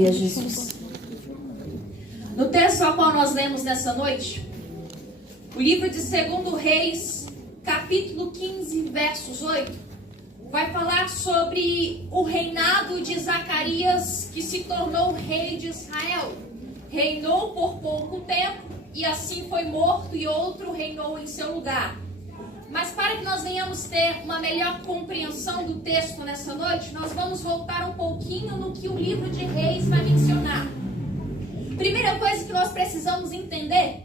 Aleluia, Jesus. No texto ao qual nós lemos nessa noite, o livro de 2 Reis, capítulo 15, versos 8, vai falar sobre o reinado de Zacarias, que se tornou rei de Israel. Reinou por pouco tempo e assim foi morto, e outro reinou em seu lugar. Mas para que nós venhamos ter uma melhor compreensão do texto nessa noite, nós vamos voltar um pouquinho no que o livro de Reis vai mencionar. Primeira coisa que nós precisamos entender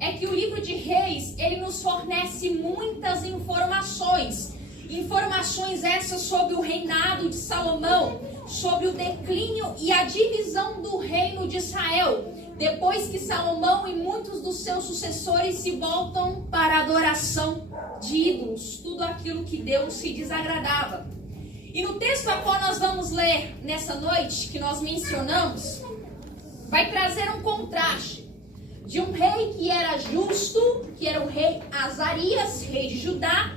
é que o livro de Reis, ele nos fornece muitas informações. Informações essas sobre o reinado de Salomão, sobre o declínio e a divisão do reino de Israel, depois que Salomão e muitos dos seus sucessores se voltam para a adoração de ídolos, tudo aquilo que Deus se desagradava. E no texto a qual nós vamos ler nessa noite, que nós mencionamos, vai trazer um contraste de um rei que era justo, que era o rei Azarias, rei de Judá,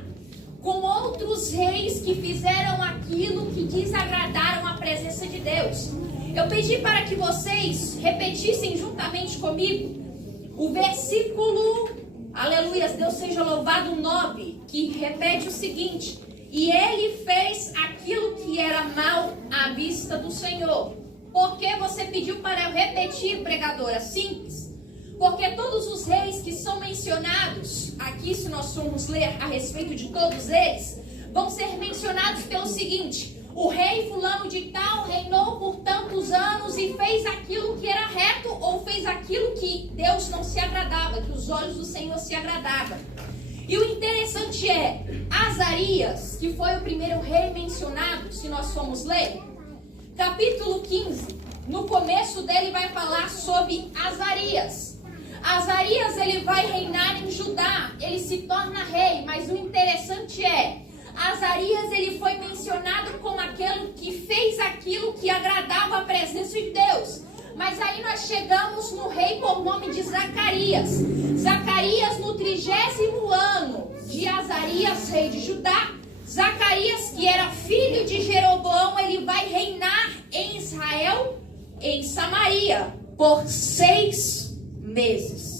com outros reis que fizeram aquilo que desagradaram a presença de Deus. Eu pedi para que vocês repetissem juntamente comigo o versículo, aleluia, Deus seja louvado, 9, que repete o seguinte: e ele fez aquilo que era mal à vista do Senhor. Por que você pediu para eu repetir, pregadora? Simples. Porque todos os reis que são mencionados aqui, se nós formos ler a respeito de todos eles, vão ser mencionados pelo seguinte: o rei fulano de tal reinou por tantos anos e fez aquilo que era reto, ou fez aquilo que Deus não se agradava, que os olhos do Senhor se agradavam. E o interessante é, Azarias, que foi o primeiro rei mencionado, se nós formos ler, capítulo 15, no começo dele vai falar sobre Azarias. Azarias, ele vai reinar em Judá, ele se torna rei, mas o interessante é, Azarias, ele foi mencionado como aquele que fez aquilo que agradava a presença de Deus. Mas aí nós chegamos no rei por nome de Zacarias. Zacarias, no 30º ano de Azarias, rei de Judá, Zacarias, que era filho de Jeroboão, ele vai reinar em Israel, em Samaria, por 6 meses.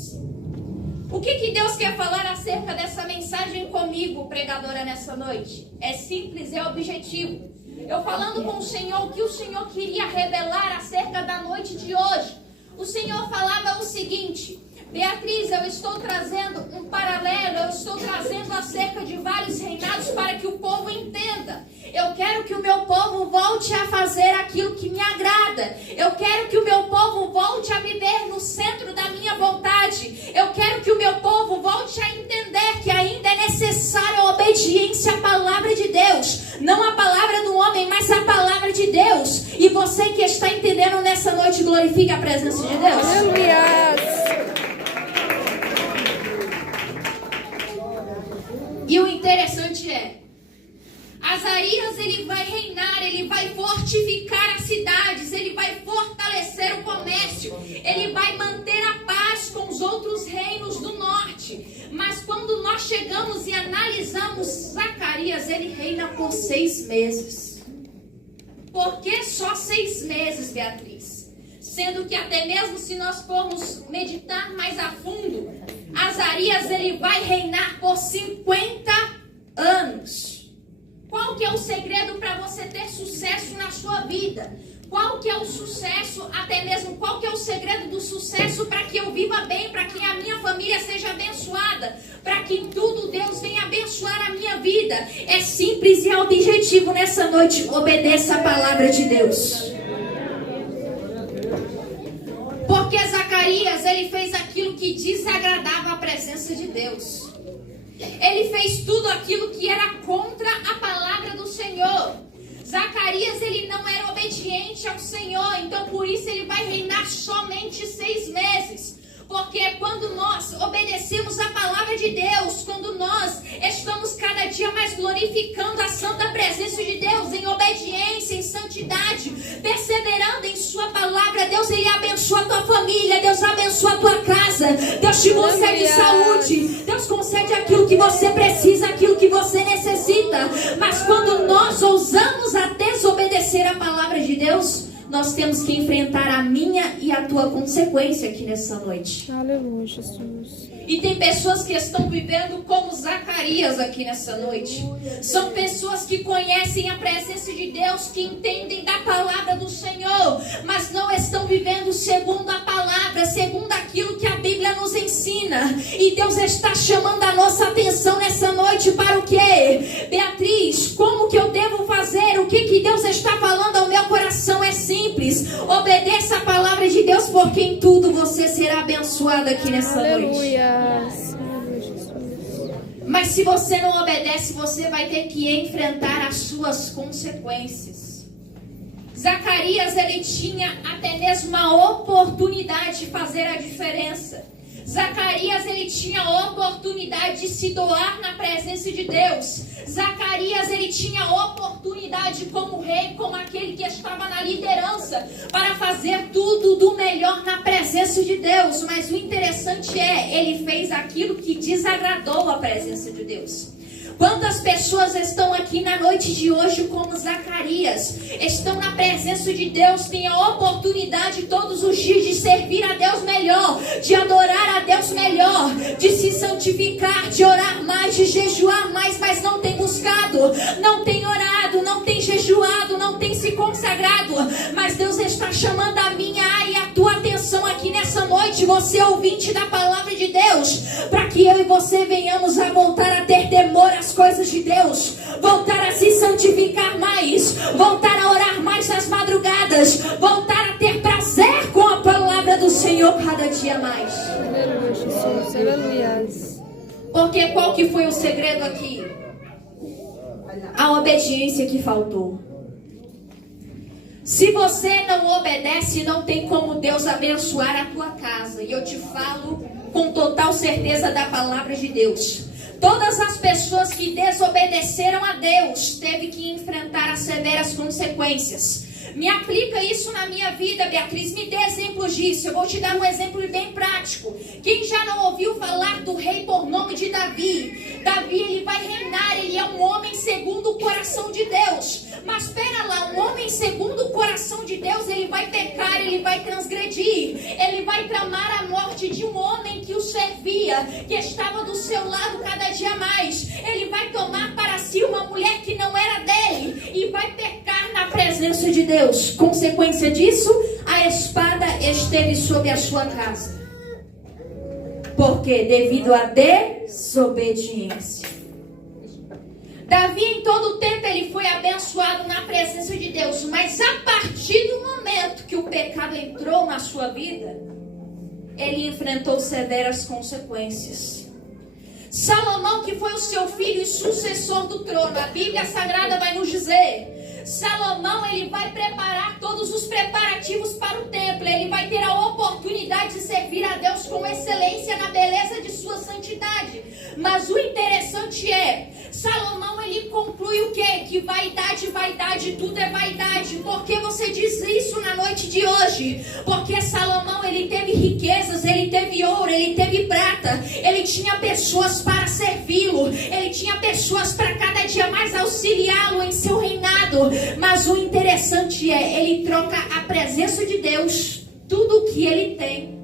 O que Deus quer falar acerca dessa mensagem comigo, pregadora, nessa noite? É simples, é objetivo. Eu falando com o Senhor o que o Senhor queria revelar acerca da noite de hoje. O Senhor falava o seguinte: Beatriz, eu estou trazendo um paralelo, eu estou trazendo acerca de vários reinados para que o povo entenda. Eu quero que o meu povo volte a fazer aquilo que me agrada. Eu quero que o meu povo volte a viver no centro da minha vontade. Eu quero que o meu povo volte a entender que ainda é necessária a obediência à palavra de Deus. Não a palavra do homem, mas a palavra de Deus. E você que está entendendo nessa noite, glorifique a presença de Deus. Aleluia. E o interessante é, Azarias, ele vai reinar, ele vai fortificar as cidades, ele vai fortalecer o comércio, ele vai manter a paz com os outros reinos do norte. Mas quando nós chegamos e analisamos Zacarias, ele reina por 6 meses. Por que só 6 meses, Beatriz? Sendo que até mesmo se nós formos meditar mais a fundo, Azarias, ele vai reinar por 50 anos. Qual que é o segredo para você ter sucesso na sua vida? Qual que é o sucesso, até mesmo qual que é o segredo do sucesso para que eu viva bem, para que a minha família seja abençoada, para que em tudo Deus venha abençoar a minha vida? É simples e é objetivo nessa noite: obedeça a palavra de Deus. Porque Zacarias, ele fez aquilo que desagradava a presença de Deus. Ele fez tudo aquilo que era contra a palavra do Senhor. Zacarias, ele não era obediente ao Senhor, então por isso ele vai reinar somente 6 meses. Porque quando nós obedecemos a palavra de Deus, quando nós estamos cada dia mais glorificando a santa presença de Deus, em obediência, em santidade, perseverando em sua palavra, Deus, ele abençoa a tua família, Deus abençoa a tua casa, Deus te concede saúde, Deus concede aquilo que você precisa, aquilo que você necessita. Mas quando nós ousamos a desobedecer a palavra de Deus, nós temos que enfrentar a minha e a tua consequência aqui nessa noite. Aleluia, Jesus. E tem pessoas que estão vivendo como Zacarias aqui nessa noite. São pessoas que conhecem a presença de Deus, que entendem da palavra do Senhor, mas não estão vivendo segundo a palavra, segundo aquilo que a Bíblia nos ensina. E Deus está chamando a nossa atenção nessa noite para o quê? Beatriz, como que eu devo fazer? O que Deus está falando ao meu coração? É simples. Obedeça a palavra de Deus, porque em tudo você será abençoado aqui nessa noite. Mas se você não obedece, você vai ter que enfrentar as suas consequências. Zacarias, ele tinha até mesmo a oportunidade de fazer a diferença. Zacarias, ele tinha a oportunidade de se doar na presença de Deus. Zacarias, ele tinha a oportunidade como rei, como aquele que estava na liderança, para fazer tudo do melhor na presença de Deus. Mas o interessante ele fez aquilo que desagradou a presença de Deus. Quantas pessoas estão aqui na noite de hoje como Zacarias, estão na presença de Deus, têm a oportunidade todos os dias de servir a Deus melhor, de adorar a Deus melhor, de se santificar, de orar mais, de jejuar mais, mas não tem buscado, não tem orado, não tem jejuado, não tem se consagrado. Mas Deus está chamando a minha e a tua atenção aqui nessa noite, você ouvinte da palavra de Deus, para que eu e você venhamos a voltar a ter temor às coisas de Deus, voltar a se santificar mais, voltar a orar mais nas madrugadas, voltar a ter prazer com a palavra do Senhor cada dia mais. Aleluia, Jesus. Aleluia. Porque qual que foi o segredo aqui? A obediência que faltou. Se você não obedece, não tem como Deus abençoar a tua casa. E eu te falo com total certeza da palavra de Deus. Todas as pessoas que desobedeceram a Deus teve que enfrentar as severas consequências. Me aplica isso na minha vida, Beatriz. Me dê exemplos disso. Eu vou te dar um exemplo bem prático. Quem já não ouviu falar do rei por nome de Davi? Davi, ele vai reinar. Ele é um homem segundo o coração de Deus. Mas espera lá, um homem segundo o coração de Deus, ele vai pecar, ele vai transgredir. Ele vai tramar a morte de um homem que o servia, que estava do seu lado cada dia mais. Ele vai tomar para si uma mulher que não era dele e vai pecar na presença de Deus. Consequência disso, a espada esteve sobre a sua casa. Por quê? Devido à desobediência. Davi, em todo o tempo, ele foi abençoado na presença de Deus. Mas a partir do momento que o pecado entrou na sua vida, ele enfrentou severas consequências. Salomão, que foi o seu filho e sucessor do trono, a Bíblia Sagrada vai nos dizer, Salomão, ele vai preparar todos os preparativos para o templo. Ele vai ter a oportunidade de servir a Deus com excelência na beleza de sua santidade. Mas o interessante Salomão, ele conclui o quê? Que vaidade, vaidade, tudo é vaidade. Por que você diz isso na noite de hoje? Porque Salomão, ele teve riquezas, ele teve ouro, ele teve prata. Ele tinha pessoas para servi-lo. Ele tinha pessoas para cada dia mais auxiliá-lo em seu reinado. Mas o interessante ele troca a presença de Deus, tudo o que ele tem,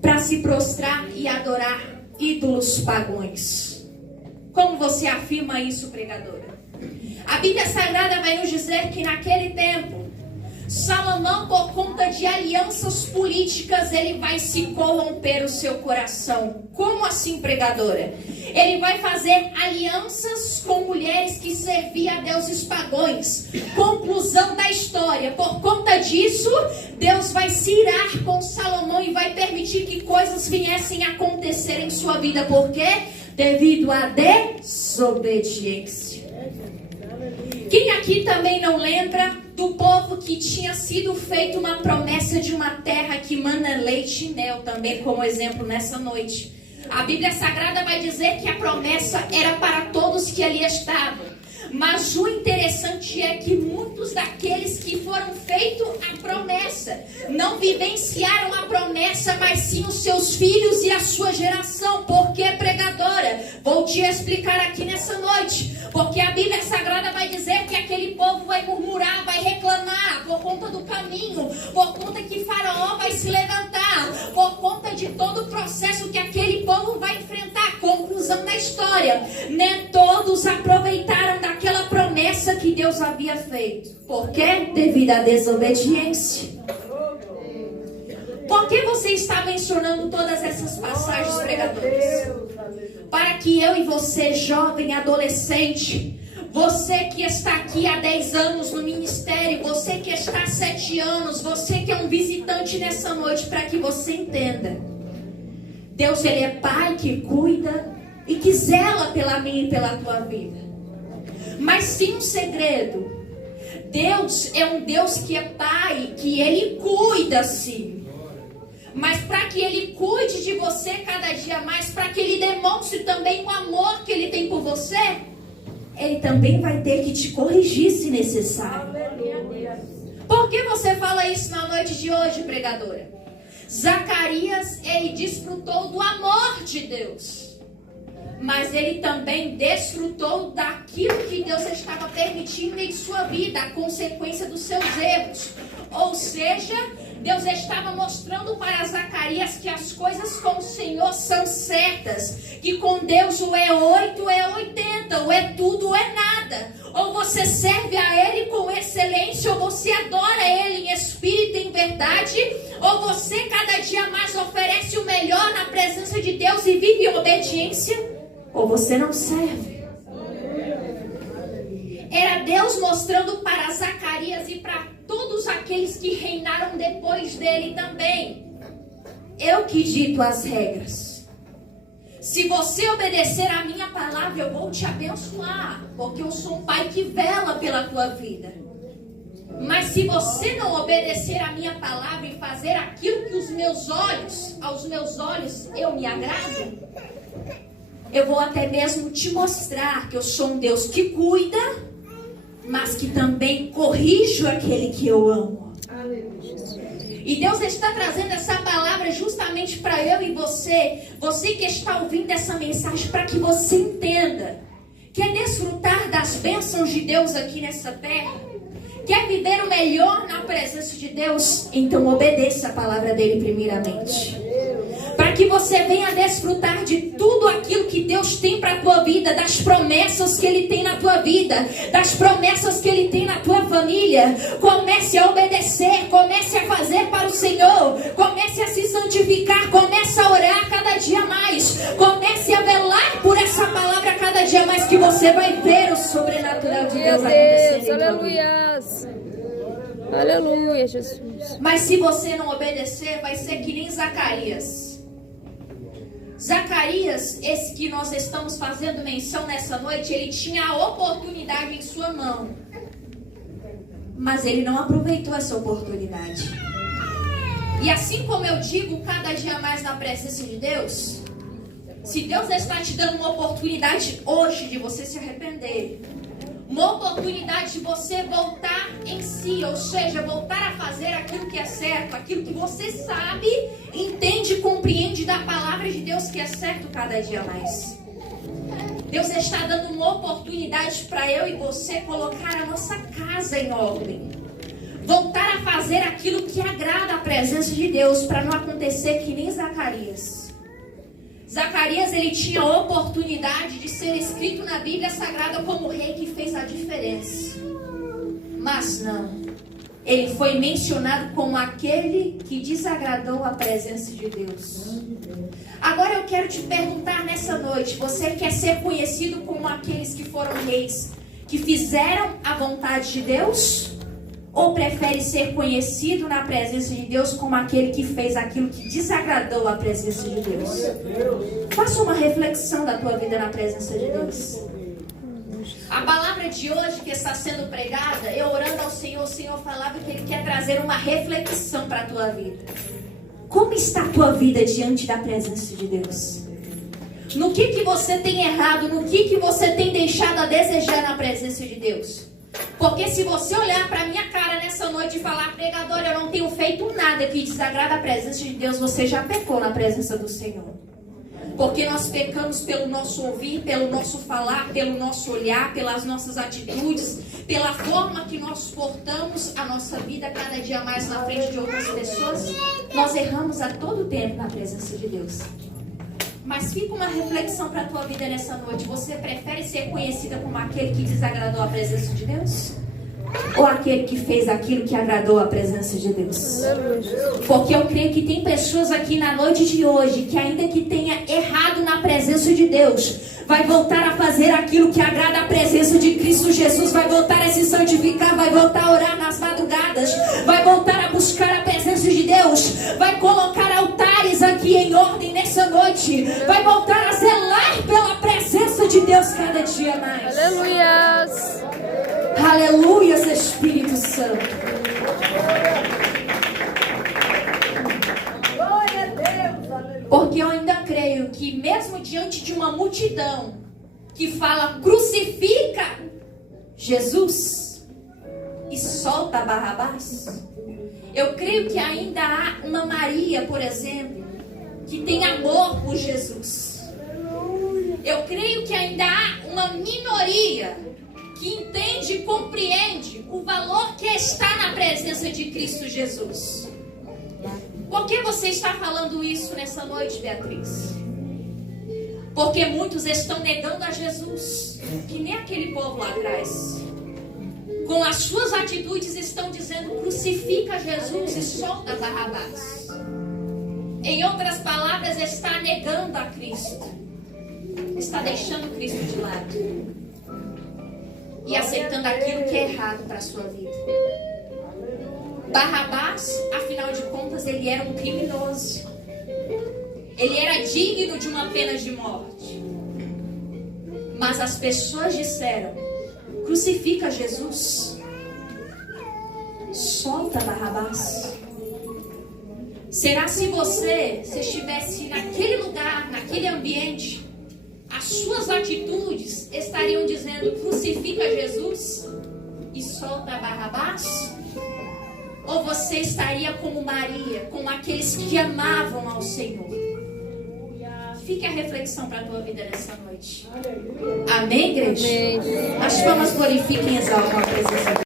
para se prostrar e adorar ídolos pagãos. Como você afirma isso, pregadora? A Bíblia Sagrada vai nos dizer que naquele tempo, Salomão, por conta de alianças políticas, ele vai se corromper o seu coração. Como assim, pregadora? Ele vai fazer alianças com mulheres que serviam a deuses pagãos. Conclusão da história. Por conta disso, Deus vai se irar com Salomão e vai permitir que coisas viessem a acontecer em sua vida. Por quê? Devido à desobediência. Quem aqui também não lembra do povo que tinha sido feita uma promessa de uma terra que mana leite e mel, também como exemplo nessa noite? A Bíblia Sagrada vai dizer que a promessa era para todos que ali estavam. Mas o interessante é que muitos daqueles que foram feitos a promessa não vivenciaram a promessa, mas sim os seus filhos e a sua geração. Por que, pregadora? Vou te explicar aqui nessa noite. Porque a Bíblia Sagrada vai dizer que aquele povo povo vai murmurar, vai reclamar por conta do caminho, por conta que Faraó vai se levantar, por conta de todo o processo que aquele povo vai enfrentar. Conclusão da história: nem todos aproveitaram daquela promessa que Deus havia feito. Por quê? Devido à desobediência. Por que você está mencionando todas essas passagens, pregadores? Para que eu e você, jovem, adolescente, você que está aqui há 10 anos no ministério, você que está há 7 anos, você que é um visitante nessa noite, para que você entenda: Deus, Ele é Pai que cuida e que zela pela minha e pela tua vida. Mas sim um segredo: Deus é um Deus que é Pai, que Ele cuida sim. Mas para que Ele cuide de você cada dia mais, para que Ele demonstre também o amor que Ele tem por você, Ele também vai ter que te corrigir se necessário. Por que você fala isso na noite de hoje, pregadora? Zacarias, ele desfrutou do amor de Deus, mas ele também desfrutou daquilo que Deus estava permitindo em sua vida, a consequência dos seus erros. Ou seja, Deus estava mostrando para Zacarias que as coisas com o Senhor são certas, que com Deus o é 8, é 80, ou é tudo ou é nada. Ou você serve a Ele com excelência, ou você adora Ele em espírito e em verdade, ou você cada dia mais oferece o melhor na presença de Deus e vive em obediência, ou você não serve. Era Deus mostrando para Zacarias e para todos aqueles que reinaram depois dele também: eu que dito as regras. Se você obedecer a minha palavra, eu vou te abençoar, porque eu sou um pai que vela pela tua vida. Mas se você não obedecer a minha palavra e fazer aquilo que aos meus olhos eu me agrado, eu vou até mesmo te mostrar que eu sou um Deus que cuida, mas que também corrijo aquele que eu amo. E Deus está trazendo essa palavra justamente para eu e você que está ouvindo essa mensagem, para que você entenda: quer desfrutar das bênçãos de Deus aqui nessa terra? Quer viver o melhor na presença de Deus? Então obedeça a palavra dele primeiramente, para que você venha desfrutar de tudo aquilo que Deus tem para a tua vida, das promessas que Ele tem na tua vida, das promessas que Ele tem na tua família. Comece a obedecer, comece a fazer para o Senhor, comece a se santificar, comece a orar cada dia mais, comece a velar por essa palavra cada dia mais, que você vai ver o sobrenatural de Deus acontecer. Aleluia. Aleluia, Jesus. Mas se você não obedecer, vai ser que nem Zacarias. Zacarias, esse que nós estamos fazendo menção nessa noite, ele tinha a oportunidade em sua mão, mas ele não aproveitou essa oportunidade. E assim como eu digo cada dia mais na presença de Deus, se Deus está te dando uma oportunidade hoje de você se arrepender, uma oportunidade de você voltar em si, ou seja, voltar a fazer aquilo que é certo, aquilo que você sabe, entende e compreende da palavra de Deus que é certo cada dia mais. Deus está dando uma oportunidade para eu e você colocar a nossa casa em ordem, voltar a fazer aquilo que agrada a presença de Deus, para não acontecer que nem Zacarias. Zacarias, ele tinha a oportunidade de ser escrito na Bíblia Sagrada como rei que fez a diferença. Mas não. Ele foi mencionado como aquele que desagradou a presença de Deus. Agora eu quero te perguntar nessa noite: você quer ser conhecido como aqueles que foram reis, que fizeram a vontade de Deus? Ou prefere ser conhecido na presença de Deus como aquele que fez aquilo que desagradou a presença de Deus? Faça uma reflexão da tua vida na presença de Deus. A palavra de hoje que está sendo pregada, eu orando ao Senhor, o Senhor falava que Ele quer trazer uma reflexão para a tua vida. Como está a tua vida diante da presença de Deus? No que você tem errado, no que você tem deixado a desejar na presença de Deus? Porque se você olhar para a minha cara nessa noite e falar: pregadora, eu não tenho feito nada que desagrada a presença de Deus, você já pecou na presença do Senhor. Porque nós pecamos pelo nosso ouvir, pelo nosso falar, pelo nosso olhar, pelas nossas atitudes, pela forma que nós portamos a nossa vida cada dia mais na frente de outras pessoas. Nós erramos a todo tempo na presença de Deus. Mas fica uma reflexão para a tua vida nessa noite. Você prefere ser conhecida como aquele que desagradou a presença de Deus? Ou aquele que fez aquilo que agradou a presença de Deus? Porque eu creio que tem pessoas aqui na noite de hoje que, ainda que tenha errado na presença de Deus, vai voltar a fazer aquilo que agrada a presença de Cristo Jesus. Vai voltar a se santificar, vai voltar a orar nas madrugadas, vai voltar a buscar a presença de Deus, vai colocar altares aqui em ordem nessa noite, vai voltar a zelar pela presença de Deus cada dia mais. Aleluias. Aleluias, Espírito Santo. Porque eu ainda creio que mesmo diante de uma multidão que fala crucifica Jesus e solta Barrabás, eu creio que ainda há uma Maria, por exemplo, que tem amor por Jesus. Eu creio que ainda há uma minoria que entende e compreende o valor que está na presença de Cristo Jesus. Por que você está falando isso nessa noite, Beatriz? Porque muitos estão negando a Jesus, que nem aquele povo lá atrás. Com as suas atitudes estão dizendo crucifica Jesus e solta Barrabás. Em outras palavras, está negando a Cristo. Está deixando Cristo de lado. E aceitando aquilo que é errado para a sua vida. Barrabás, afinal de contas, ele era um criminoso. Ele era digno de uma pena de morte. Mas as pessoas disseram, crucifica Jesus. Solta Barrabás. Será se você estivesse naquele lugar, naquele ambiente, as suas atitudes estariam dizendo crucifica Jesus e solta Barrabás? Ou você estaria como Maria, como aqueles que amavam ao Senhor? Fique a reflexão para a tua vida nessa noite. Amém, igreja? Amém. As palmas glorifiquem e exaltam a presença de Deus.